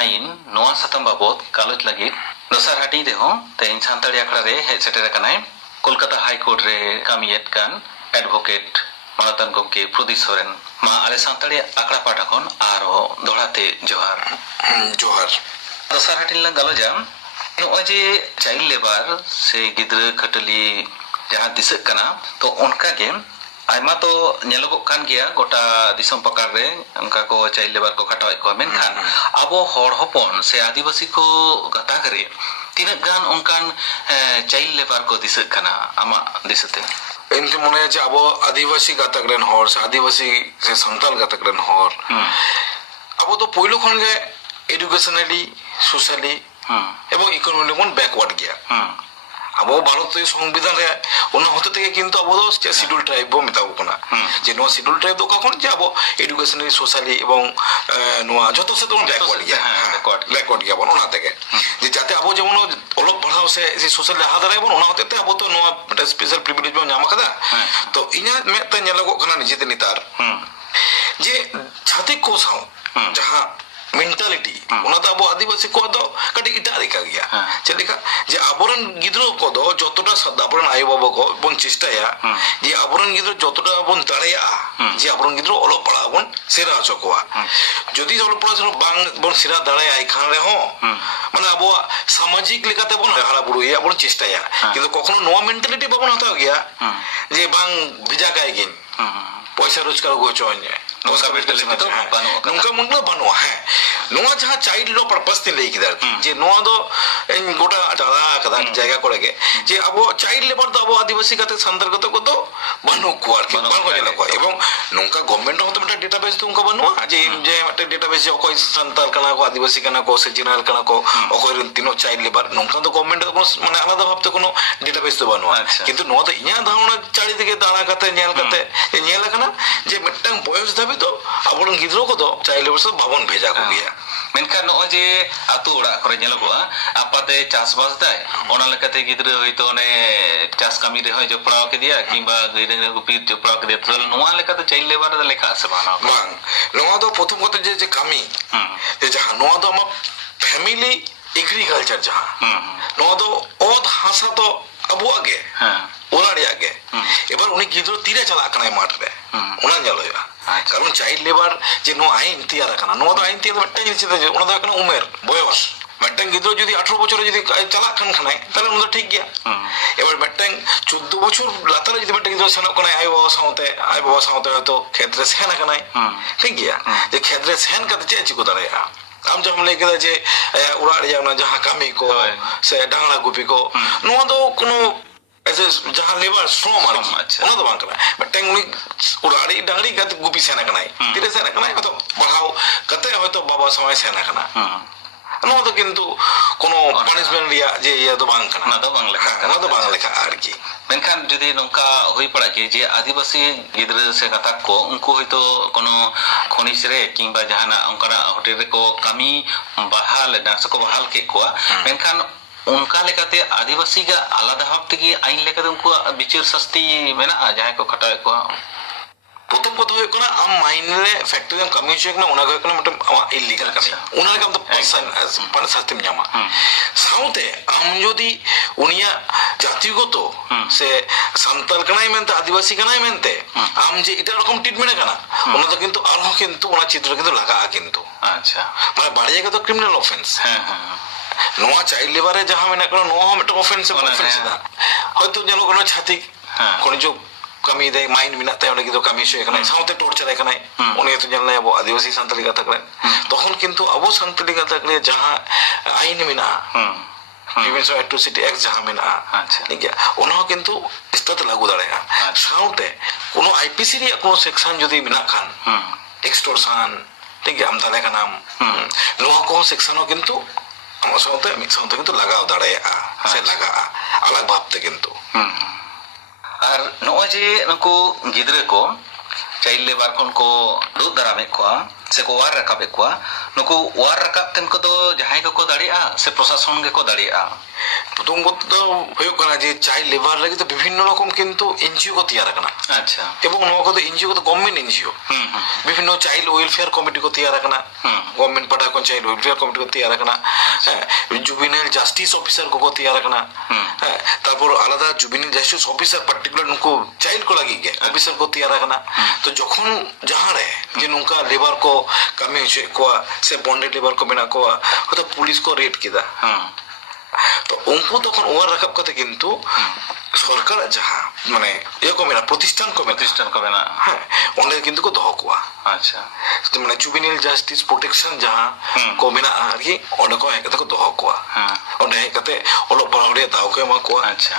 ᱟᱹᱭᱤᱱ ᱱᱚᱣᱟ ᱥᱟᱛᱟᱢ ᱵᱟᱵᱚᱫ ᱜᱟᱞᱚᱪ ᱞᱟᱹᱜᱤᱫ ᱫᱚᱥᱟᱨ ᱦᱟᱹᱴᱤᱧ ᱨᱮᱦᱚᱸ ᱛᱮᱦᱮᱧ ᱥᱟᱱᱛᱟᱲᱤ ᱟᱠᱷᱲᱟ ᱨᱮ ᱦᱮᱡ ᱥᱮᱴᱮर ᱟᱠᱟᱱᱟᱭ ᱠᱳᱞᱠᱟᱛᱟ ᱦᱟᱭᱠᱳᱨᱴ ᱨᱮ ᱠᱟᱹᱢᱤᱭᱮᱫ ᱠᱟᱱ ᱮᱰভোᱠᱮᱴ ᱢᱟᱱᱚᱛᱟᱱ ᱜᱚᱢᱠᱮ ᱯᱨᱚᱫᱤᱯ ᱥᱚᱨᱮᱱ। ᱢᱟ ᱟᱞᱮ ᱥᱟᱱᱛᱟᱲᱤ ᱟᱠᱷᱲᱟ ᱯᱟᱦᱴᱟ ᱠᱷᱚᱱ ᱟᱨᱦᱚᱸ ᱫᱚᱦᱲᱟᱛᱮ ᱡᱚᱦᱟᱨ। ᱡᱚᱦᱟᱨ। ᱫᱚᱥᱟর ᱦᱟᱹᱴᱤᱧ ᱞᱟᱝ ᱜᱟᱞᱚᱪᱟ ᱱᱚᱜᱼᱚᱭ ᱡᱮ চাইল্ড লেবার ᱥᱮ ᱜᱤᱫᱽᱨᱟᱹ ᱠᱷᱟᱹᱴᱟᱹᱞᱤ ᱡᱟᱦᱟᱸ ᱫᱤᱥᱟᱹᱜ ᱠᱟᱱᱟ ᱛᱚ ᱚᱱᱠᱟᱜᱮ ᱟᱭᱢᱟ ᱛᱚ ᱧᱮᱞᱚᱜᱚᱜ ᱠᱟᱱ ᱜᱮᱭᱟ ᱜᱚᱴᱟ ᱫᱤᱥᱚᱢ ᱯᱟᱠᱟᱲ ᱨᱮ ᱚᱱᱠᱟ ᱠᱚ চাইল্ড লেবার ᱠᱚ ᱠᱷᱟᱴᱟᱣᱮᱫ ᱠᱚᱣᱟ ᱢᱮᱱᱠᱷᱟᱱ ᱟᱵᱚ ᱦᱚᱲ ᱦᱚᱯᱚᱱ ᱥᱮ ᱟᱹᱫᱤᱵᱟᱹᱥᱤ ᱠᱚ ᱜᱟᱛᱟᱠ ᱨᱮ ᱛᱤᱱᱟᱹᱜ ᱜᱟᱱ ᱚᱱᱠᱟᱱ চাইল্ড লেবার ᱠᱚ ᱫᱤᱥᱟᱹᱜ ᱠᱟᱱᱟ ᱟᱢᱟᱜ ᱫᱤᱥᱟᱹᱛᱮ? ᱤᱧ ᱫᱚ ᱢᱚᱱᱮᱭᱟ ᱡᱮ ᱟᱵᱚ ᱟᱹᱫᱤᱵᱟᱹᱥᱤ ᱜᱟᱛᱟᱠ ᱨᱮᱱ ᱦᱚᱲ ᱥᱮ ᱟᱹᱫᱤᱵᱟᱹᱥᱤ ᱥᱮ ᱥᱟᱱᱛᱟᱲ ᱜᱟᱛᱟᱠ ᱨᱮᱱ ᱦᱚᱲ ᱟᱵᱚ ᱫᱚ ᱯᱳᱭᱞᱳ ᱠᱷᱚᱱ ᱜᱮ এডুকেশনালি সোশ্যালি এবং ইকোনমিক্যালি বন ব্যাকওয়ার্ড গিয়া। আবো ভারতীয় সংবিধান রে অন্য হতে থেকে কিন্তু আবো শিডিউল ট্রাইব বো মেতাবো কনা যে নো শিডিউল ট্রাইব দো কখন যে আবো এডুকেশনালি সোশ্যালি এবং নোয়া যত সে তোমরা ব্যাকওয়ার্ড গিয়া ব্যাকওয়ার্ড গিয়া বন ওনা থেকে যে যাতে আবো যেমন অলপ পড়াও সে যে সোশ্যাল লাহা দাঁড়ায় বন ওনা হতে তে আবো তো নোয়া স্পেশাল প্রিভিলেজ বন নামা কাদা তো ইনা মেতে নেলাগো কনা নিজেতে নিতার যে ছাতিক কো সাও যাহা মেন্টালিটি ওনা তো আবো আদিবাসী কো দো কাটি ইটা রেখা গিয়া চেলিকা যে আবরণ গিদ্র কো দো যতটা সাধারণ আয় বাবা কো বন চেষ্টায়া যে আবরণ গিদ্র যতটা বন দাঁড়ায়া যে আবরণ গিদ্র অল পড়া বন সেরা চকোয়া যদি অল পড়া বাং বন সেরা দাঁড়ায়া এখান রে হ মানে আবো সামাজিক লেখাতে বন হারা বুড়ো ইয়া বন চেষ্টায়া কিন্তু কখনো নোয়া মেন্টালিটি বাবন হতাও গিয়া যে বাং ভিজা গায় গিন পয়সা রোজগার গোচনে नौका मुंडला बनुआ है नोआ जहां चाइल्ड लो पर्पस ते लेई किदार जे नोआ दो गोटा दादा कदा जायगा कोड़े जे अबो चाइल्ड लेबर दो अबो आदिवासी काते संदर्गत को दो बनु कुआर के बन को जला को एवं नोका गवर्नमेंट होते मटा डेटाबेस तुमका बनुआ जे जे मटे डेटाबेस जो कोई संताल कना को आदिवासी कना को से जनरल कना को ओकोय तीनो चाइल्ड लेबर नोका तो गवर्नमेंट को माने आलादा भाबते कोनो डेटाबेस तो बनुआ किंतु नोआ तो इया धावना चाड़ी दिके दाना काते नेल काते नेल कना जे मिटंग बयस धाबी तो अबोन गिद्रो को दो चाइल्ड लेबर से भवन भेजा को गया मेनखान नो जे आतु ओड़ा करे नेलगोआ आपाते चासबास दाय ओना लेकाते गिद्रो होयतो ने चास कामी रे होय जपड़ाव के दिया किबा गिद्रो गुपी जपड़ाव के दिया तो नोआ लेकाते चाइल्ड लेबर द लेखा से बाना बांग नोआ दो प्रथम कते जे कामी जे जहां नोआ दो हम फैमिली एग्रीकल्चर जहां नोआ दो ओद हासा तो अबो आगे ओलाड़ी आगे এবার উনি গিদ্র তীরে চালা কানায় মাঠ রে ওনা জালয়া কারণ চাইল্ড লেবার যে নো আইন তিয়ারা কানা নো তো আইন তিয়ারা একটা জিনিস যে ওনা তো কানা উমের বয়স মেটাং গিদ্র যদি 18 বছরে যদি চালা খান খানায় তাহলে ওনা তো ঠিক গিয়া এবার মেটাং 14 বছর লাতারে যদি মেটাং গিদ্র সেনা কানায় আই বাবা সাথে হয়তো ক্ষেত্রে সেনা কানায় ঠিক গিয়া যে ক্ষেত্রে সেন কাতে চেচি কো দাঁড়ায়া हम जब हम लेके जे उड़ाड़ जाना जहां कामी को से डांगला गुपी को नो तो कोनो ऐसे जहां लेबर श्रम आ ओना तो बांग कना बटेंग उनी उड़ाड़ी डांगड़ी गत गुपी सेना कनाई तिरे सेना कनाई तो बढ़ाओ कते होय तो बाबा समय सेना कना नो तो किंतु कोनो पनिशमेंट रिया जे या तो बांग कना ना तो बांग लेखा आर की मेनखान जुदी नोंका हुई पड़ा के जे आदिवासी गिद्र से गाता को उनको हयतो कोनो खनिज रे किंबा जहाना उनका होटल रे को कमी बहाल नर्स को बहाल के को मेनखान उनका लेकाते आदिवासी का आलादा भाव तेगी आइन लेकाते उनको बिचार सस्ती मेना जहां को खटाए को প্রথম কথা হই কোনা আম মাইনরে ফ্যাক্টরি কামি হইছে না ওনা কোনা মত ইলিগাল কামি ওনা কাম তো সাস্তিম জামা সাউতে আম যদি উনিয়া জাতিগত সে সান্তাল কানাই মেনতে আদিবাসী কানাই মেনতে আম যে এটা রকম ট্রিটমেন্ট কানা ওনা তো কিন্তু আর কিন্তু ওনা চিত্র কিন্তু লাগা কিন্তু আচ্ছা মানে বাড়ি জায়গা তো ক্রিমিনাল অফেন্স হ্যাঁ হ্যাঁ নোয়া চাইল্ড লেবারে যাহা মেনা কোন নোয়া মেটা অফেন্স দা হয়তো যেন কোন ছাতি কোন जो कमी दे माइंड मिना ते ओने किदो कमी शे कनाय साउते टॉर्चर कनाय ओने तो जनले अब आदिवासी संतली गाता करे तखन किंतु अब संतली गाता करे जहां आईन मिना इवन सो एट्रोसिटी एक्ट जहां मिना अच्छा ठीक है ओनो किंतु स्थित लागू दाड़ेगा साउते कोनो आईपीसी रे कोनो सेक्शन जदी मिना खान एक्सटॉर्शन ठीक है हम दाले का नाम नो को सेक्शन किंतु हम साउते किंतु लगाव दाड़ेगा से लगा अलग भाबते किंतु और नोए जे नको गिद्रे को चाइल्ड लेबर कोन को दो दरामे को से को वार रकाबे को नुकु वार रकाब तेन को तो जहां को दाड़िया से प्रशासन के को दाड़िया প্রথম কথা তো হয়ে করা যে চাইল্ড লেবার লাগে তো বিভিন্ন রকম কিন্তু এনজিও को तैयार रखना अच्छा এবং নওয়া को এনজিও को গভর্নমেন্ট এনজিও বিভিন্ন চাইল্ড ওয়েলফেয়ার কমিটি को तैयार रखना गवर्नमेंट पटा को चाइल्ड वेलफेयर कमिटी को तैयार रखना जुबिनाइल जस्टिस ऑफिसर को तैयार रखना তারপর আলাদা জুবিনাইল জাস্টিস অফিসার পার্টিকুলার নুকু চাইল্ড को लगी गया ऑफिसर को तैयार रखना तो যখন जहां रे যে নুকা লেবার को কামে হচ্ছে কোয়া সে বন্ডেড লেবার को মেনা কোয়া হয়তো পুলিশ को रेड किदा তো উনকু তখন ওয়ার রাখাব কথা কিন্তু সরকার যাহা মানে এরকম না প্রতিষ্ঠান কবে না হ্যাঁ অনেক কিন্তু কো দহ কোয়া আচ্ছা মানে জুবিনাইল জাস্টিস প্রোটেকশন যাহা কো মেনা আর কি অনেক কো হেকাতে কো দহ কোয়া অনেক হেকাতে অল পড়াড়িয়া দাও কো মা কোয়া আচ্ছা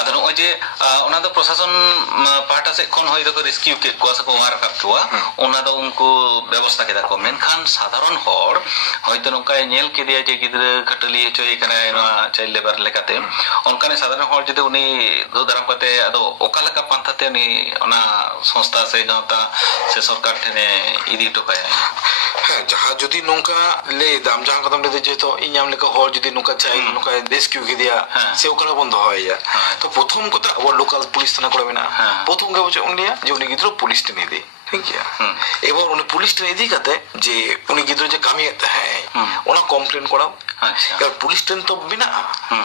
আদর ওই যে ওনা তো প্রশাসন পার্টা সে কোন হই তো রেস্কিউ কে কোয়া সে কো ওয়ার রাখাব কোয়া ওনা তো উনকু ব্যবস্থা কেদা কো মেনখান সাধারণ হর হয়তো নকায় নেল কে দিয়া যে গিদরে ঘটলি চই এখানে চাইল্ড লেবার লেকাতে অনকানে সাধারণ হর যদি উনি দো দারাম কাতে আদো ওকালাকা পান্থাতে উনি ওনা সংস্থা সে গাঁওতা সে সরকার ঠেনে ইদি টকায় হ্যাঁ যাহা যদি নৌকা লে দাম যাহা কদম লে যেত ইኛম লেকা হর যদি নৌকা চাই নৌকা রেস্কিউ কে দিয়া সে ওকালা বন্ধ হয় যা তো প্রথম কথা আবার লোকাল পুলিশ থানা করবে না প্রথম কে বলছে উনিয়া যে উনি গিদ্র পুলিশ টেনে দে ঠিক আছে এবার উনি পুলিশ টেনে দি কাতে যে উনি গিদ্র যে কামিয়ে হ্যাঁ ওনা কমপ্লেন করাও এবার পুলিশ টেন তো বিনা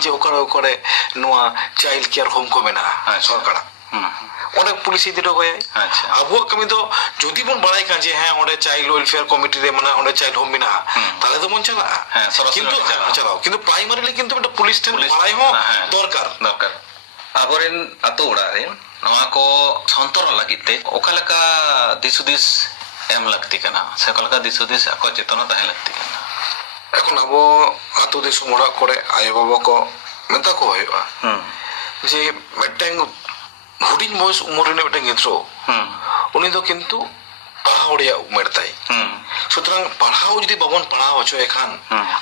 যে ওকারে ওকারে নোয়া চাইল্ড কেয়ার হোম কমে না সরকার অনেক পুলিশ ইদিরো হয় আবহাওয়া কমি তো যদি মন বাড়াই কাজে হ্যাঁ ওটা চাইল্ড ওয়েলফেয়ার কমিটি রে মানে ওটা চাইল্ড হোম বিনা তাহলে তো মন চালা কিন্তু চালাও কিন্তু প্রাইমারিলি কিন্তু একটা পুলিশ টেন বাড়াই হো দরকার আবরেন আতো ওড়ারে নয়া কো সন্তর লাগিতে ওকালকা দিসুদিস এম লাগতি কেনা সে ওকালকা দিসুদিস আকো চেতনা তাহে লাগতি কেনা এখন আবো আতো দিসুম ওড়া করে আয় বাবা কো মেতা কো হইবা যে মেটাং হুডিং বয়স উমরে মেটাং গিদ্রো উনি তো কিন্তু পাড়াও রেয়া উমের তাই সুতরাং পাড়াও যদি বাবন পাড়াও হচ্ছে এখান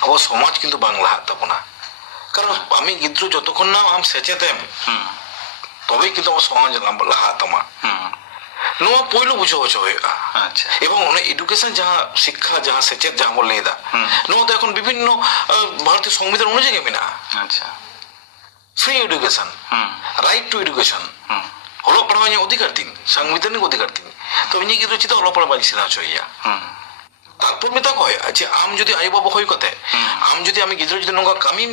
আবো সমাজ কিন্তু বাংলা হাত তাবনা কারণ আমি গিদ্রু যতক্ষণ না আম সেচেতেম তবেই কিন্তু আমার সমাজ লাহা তামা নোয়া পয়লো বুঝো হচ্ছে হইবা এবং অনেক এডুকেশন যাহা শিক্ষা যাহা সেচেত যাহা বলে দা নোয়া তো এখন বিভিন্ন ভারতীয় সংবিধান অনুযায়ী মেনা free education right to education হলো পড়াবানি অধিকার দিন সাংবিধানিক অধিকার দিন তো ইনি কিন্তু চিন্তা হলো পড়াবানি সিনা হইয়া তারপর মেতা কয় যে আম যদি আই বাবা হই কথা আম যদি আমি গিদ্র যদি নৌকা কামি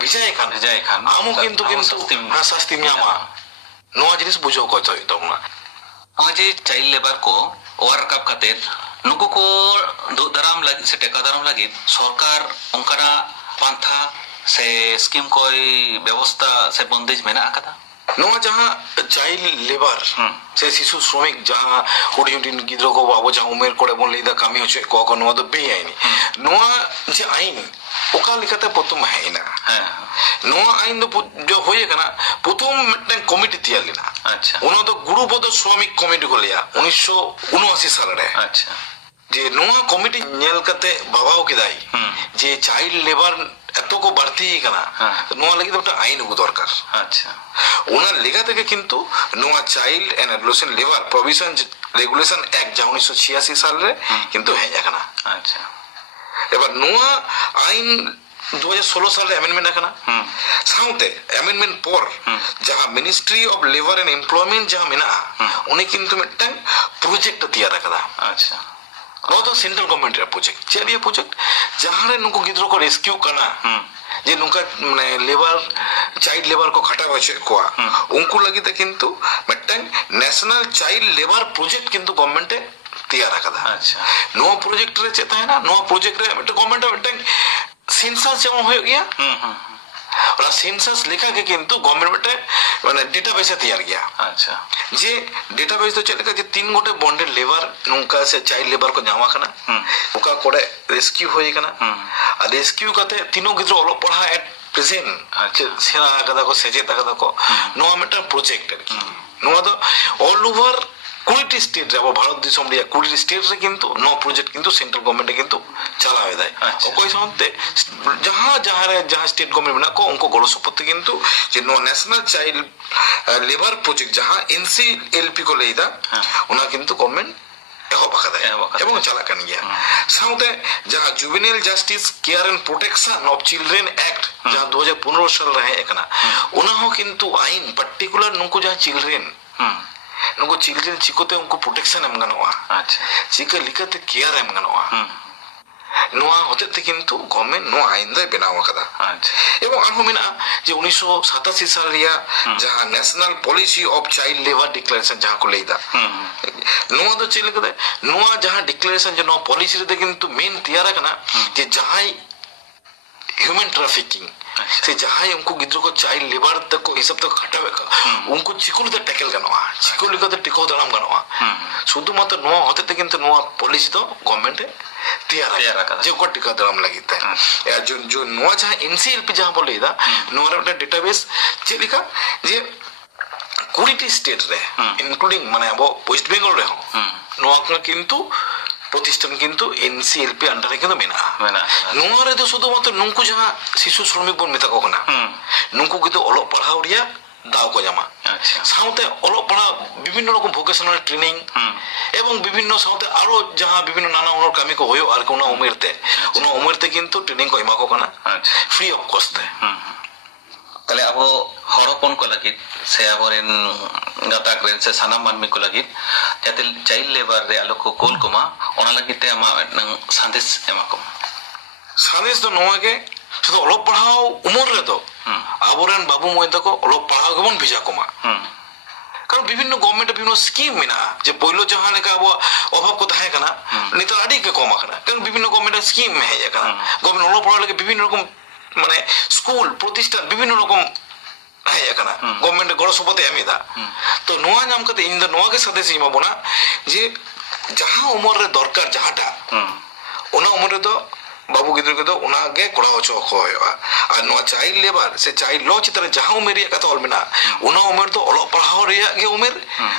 ভিজাই খান আমও কিন্তু শাস্তি মিয়ামা নোয়া জিনিস বুঝাও কত তোমরা ওই যে চাইল্ড লেবার কো ওয়ার কাপ কাতে নুকু কো দারাম লাগি সে টেকা দারাম লাগি সরকার অঙ্কারা পান্থা সে স্কিম কই ব্যবস্থা সে বন্দেজ মেনা আকাদা নোয়া যাহা চাইল্ড লেবার সে শিশু শ্রমিক যাহা হুডি হুডি গিদ্র কো বাবু যাহা উমের করে বললে ইদা কামি হচ্ছে কক নোয়া তো বে আইনি নোয়া যে আইন ওকা লেখাতে প্রথম হয় না নোয়া আইন তো হয়ে কেনা প্রথম মিটটাং কমিটি তৈয়ার লিনা ওনা তো গুরুপদ শ্রমিক কমিটি को लिया 1979 সালে যে নোয়া কমিটি নেল কাতে বাবাও কেদাই যে চাইল্ড লেবার এত কো বাড়তি কেনা নোয়া লাগি তো একটা আইন উগো দরকার ওনার লেখা থেকে কিন্তু নোয়া child and adolescent labour provision regulation act যা 1986 সালে কিন্তু হয়ে এখানা এবার নোয়া আইন 2016 সালে অ্যামেন্ডমেন্ট এখানা সাউতে অ্যামেন্ডমেন্ট পর যাহা ministry of labour and employment যাহা মেনা উনি কিন্তু মিটটাং প্রজেক্ট তৈয়ার রাখা नौ तो सेंट्रल गवर्नमेंट प्रोजेक्ट चलिए प्रोजेक्ट जहाँ नुको गिद्रो को रेस्क्यू करना जे नुका माने लेबर चाइल्ड लेबर को खटा होचे कोआ उनको लगी त किंतु mitten national child labour project किंतु गवर्नमेंट तैयार रखा नो प्रोजेक्ट रे चेता है ना नो प्रोजेक्ट रे गवर्नमेंट मिटन सेंसस जेमन हो गया ওরা সেন্সাস লেখা কে কিন্তু গভর্নমেন্ট মানে ডেটাবেসে তৈরি কিয়া যে ডেটাবেস তো চলে যে তিন গোটে বন্ডেড লেবার নৌকা সে চাইল্ড লেবার को जावा कना ओका कोड़े रेस्क्यू होई कना आ रेस्क्यू कते तीनों गिद्रो ओलो पढ़ा एट प्रेजेंट सेना कदा को सेजे कदा को नोआ मेटा प्रोजेक्ट नोआ तो ऑल ओवर 20 स्टेट যাবো ভারত দেশম রিয়া 20 স্টেট রে কিন্তু নো প্রজেক্ট কিন্তু সেন্ট্রাল গভর্নমেন্ট কিন্তু চালা হয়ে যায় ওই সমতে যাহা স্টেট গভর্নমেন্ট না কো উनको গড় সপত্তি কিন্তু যে নো ন্যাশনাল চাইল্ড লেবার প্রজেক্ট যাহা এনসিএলপি को लेदा ওনা কিন্তু গভর্নমেন্ট ᱮᱦᱚᱵ ᱟᱠᱟᱫᱟᱭ ᱮᱵᱚᱝ ᱪᱟᱞᱟᱜ ᱠᱟᱱ ᱜᱮᱭᱟ ᱥᱟᱶᱛᱮ ᱡᱟᱦᱟᱸ juvenile justice care and protection of children act ᱡᱟᱦᱟᱸ 2015 সাল ᱨᱮ ᱦᱮᱡ ᱟᱠᱟᱱᱟ ᱚᱱᱟ ᱦᱚᱸ ᱠᱤᱱᱛᱩ ᱟইন ᱯᱟর্টিকুলার ᱱᱩᱠᱩ ᱡᱟᱦᱟᱸ চিলড্রেন ᱱᱩᱠᱩ চিলড্রেন ᱪᱤᱠᱟᱹᱛᱮ ᱩᱱᱠᱩ ᱯᱨᱚᱴᱮᱠশন ᱮᱢ ᱜᱟᱱᱚᱜᱼᱟ ᱪᱤᱠᱟᱹ ᱞᱮᱠᱟᱛᱮ ᱠᱮয়ার ᱮᱢ ᱜᱟᱱᱚᱜᱼᱟ ᱱᱚᱣᱟ ᱦᱚᱛᱮᱡ ᱛᱮ ᱠᱤᱱᱛᱩ ᱜᱚᱵᱷᱢᱮᱱᱴ ᱱᱚᱣᱟ ᱟইᱱ ᱫᱚᱭ ᱵᱮᱱᱟᱣ ᱟᱠᱟᱫᱟ এবং আরো মেনাᱜᱼᱟ যে 1987 সাল ᱨᱮᱭᱟᱜ ᱡᱟᱦᱟᱸ national policy of child labour declaration ᱡᱟᱦᱟᱸ ᱠᱚ ᱞᱟᱹᱭᱫᱟ ᱱᱚᱣᱟ ᱫᱚ ᱪᱮᱫ ᱞᱮᱠᱟᱛᱮ ᱱᱚᱣᱟ ᱡᱟᱦᱟᱸ ᱰᱤᱠᱞᱟᱨᱮᱥᱚᱱ ᱡᱮ ᱱᱚᱣᱟ ᱯᱚᱞᱤᱥᱤ ᱨᱮᱫᱚ ᱠᱤᱱᱛᱩ ᱢᱮᱱ ᱛᱮᱭᱟᱨ ᱟᱠᱟᱱᱟ ᱡᱮ ᱡᱟᱦᱟᱸᱭ ᱦᱤউᱢᱮᱱ ᱴᱨᱟফিকিং ᱥᱮ ᱡᱟᱦᱟᱸᱭ ᱩᱱᱠᱩ ᱜᱤᱫᱽᱨᱟᱹ ᱠᱚ ᱪᱟইल्ड লেবার ᱛᱮᱠᱚ ᱦᱤᱥᱟᱹᱵ ᱛᱮᱠᱚ ᱠᱷᱟᱴᱟᱣᱮᱫ ᱠᱚᱣᱟ ᱩᱱᱠᱩ ᱪᱤᱠᱟᱹ ᱞᱮᱠᱟᱛᱮ ᱴᱮᱠᱮᱞ ᱜᱟᱱᱚᱜᱼᱟ ᱪᱤᱠᱟᱹ ᱞᱮᱠᱟᱛᱮ ᱴᱤᱠᱟᱹᱣ ᱫᱟᱨᱟᱢ ᱜᱟᱱᱚᱜᱼᱟ শুধু মাত্র ᱱᱚᱣᱟ ᱦᱚᱛᱮᱡ ᱛᱮ ᱠᱤᱱᱛᱩ ᱱᱚᱣᱟ ᱯᱚᱞᱤᱥᱤ ᱫᱚ ᱜᱚᱵᱷᱢᱮᱱᱴ ᱛᱮᱭᱟᱨ ᱟᱠᱟᱫᱟ ᱡᱮ ᱩᱱᱠᱩ ᱴᱤᱠᱟᱹ ᱫᱟᱨᱟᱢ ᱞᱟᱹᱜᱤᱫ ᱛᱮ जो नोआ जहां एनसीएलपी जहां बोल लेदा नोआ रे डेटाबेस चेक लिखा जे 20 स्टेट रे इंक्लूडिंग माने अब वेस्ट बेंगल रे हो नोआ का किंतु প্রতিষ্ঠান কিন্তু এনসিএলপি আন্ডারে কিন্তু মেনা নোয়া রে তো শুধুমাত্র নুঙ্কু যাহা শিশু শ্রমিক বন মেতা কো কানা নুঙ্কু কিন্তু অলোক পড়াও রিয়া দাও কো জামা সাথে অলোক পড়া বিভিন্ন রকম ভোকেশনাল ট্রেনিং এবং বিভিন্ন সাথে আরো যাহা বিভিন্ন নানা ধরনের কামি কো হয়ো আর কোনা উমেরতে কিন্তু ট্রেনিং কো এমা কো কানা ফ্রি অফ কস্ট তে তাহলে আবো হড় হপন কো লাগি সে আবরেন গাতাক রেন সে সানাম মানমি কো লাগি যাতে চাইল্ড লেবার রে আলো কো কোল কোমা ওনা লাগি তে আমা নং সান্দেশ এমা কো সান্দেশ তো নোয়া কে শুধু অলোক পড়াও উমর রে তো আবরেন বাবু মই তকো অলোক পড়াও কেমন ভিজা কমা কারণ বিভিন্ন গভর্নমেন্ট বিভিন্ন স্কিম মেনা যে পয়লো জাহান লেকা আবো অভাব কো তাহে কানা নিতো আডি কে কমা কানা কারণ বিভিন্ন গভর্নমেন্ট স্কিম মে হেজা কানা গভর্নমেন্ট অলোক পড়াও লাগে বিভিন্ন রকম মানে স্কুল প্রতিষ্ঠান বিভিন্ন রকম হেজ কানা গভর্নমেন্ট গড় সপতে এমিদা তো নোয়া নাম কাতে ইন দা নোয়া কে সাথে সিমা বনা যে যাহা উমর রে দরকার যাহাটা ওনা উমর রে তো बाबू गिद्र के तो उनागे कोड़ा होचो होयोआ और नो चाइल्ड लेबर से चाइल्ड लो चित्र जहां उमेर या कथा ऑल मेना उना उमेर तो अलो पढ़ाओ रेया गे उमेर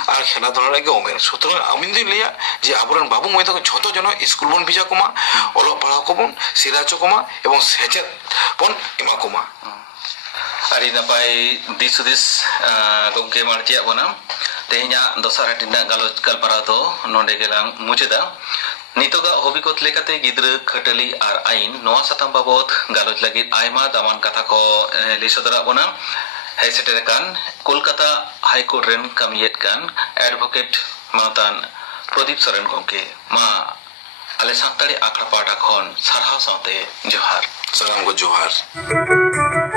और खेला धरा गे उमेर सुतरां आमिन दिन लिया जे आबरन बाबू মই तो झतो जनो स्कूल बन भिजा कोमा अलो पढ़ाओ को बन सिराचो कोमा एवं सेचेत बन इमा कोमा आरि नापाय दिसुदिस गमके मारचिया बना तेहिया दोसार हटिना गालोच गलपारा दो नोंडे गेलां मुचेदा नितोगा हबिकत लेकाते गिद्रा खटली और आईन नोआ साताम बाबत गालोच लगित आयमा दामान कथा को लई सदरा बना हेय सेटेरकान कोलकाता हाईकोर्ट रेन कामियत कान एडवोकेट मातान प्रदीप सरन गमके मा आले सांताड़ी आखड़ा पाटा खन सारहाव साथे जोहार सलाम को जोहार